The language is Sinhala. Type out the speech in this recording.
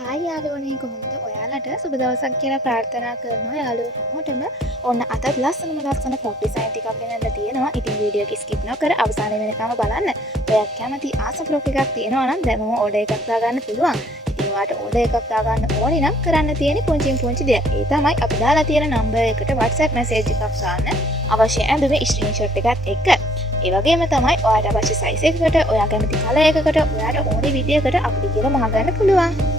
හායි යාළුවනේ කොහොමද ඔයාලට සුබ දවසක් කියලා ප්‍රාර්ථනා කරනවා යාළුවෝ හැමෝටම. ඔන්න අදත් ලස්සන ෆ්‍රොක් ඩිසයින් ටිකක් ගෙනල්ලා තියෙනවා. ඉතින් වීඩියෝ එක ස්කිප් නොකර අවසානය වෙනකම් බලන්න. ඔයාත් කැමති ආස ෆ්‍රොක් එකක් තියෙනවා නම් දැන්ම ඕඩර් එකක් දාගන්න පුළුවන්. ඉතින් ඔයාලට ඕඩර් එකක් දාගන්න ඕනේ නම් කරන්න තියෙන්නේ පුංචි දෙයක්. ඒ තමයි අපි දාලා තියෙන නම්බර් එකට WhatsApp message එකක් දාන්න. අවශ්‍ය ඇඳුමේ ස්ක්‍රීන්ෂොට් එකත් එක්ක. ඒ වගේම තමයි ඔයාලට අවශ්‍ය සයිස් එකකට, ඔයා කැමති කලර් එකකට, ඔයාලට ඕනේ විදියකට අපිට කියලා මහගන්න පුළුවන්.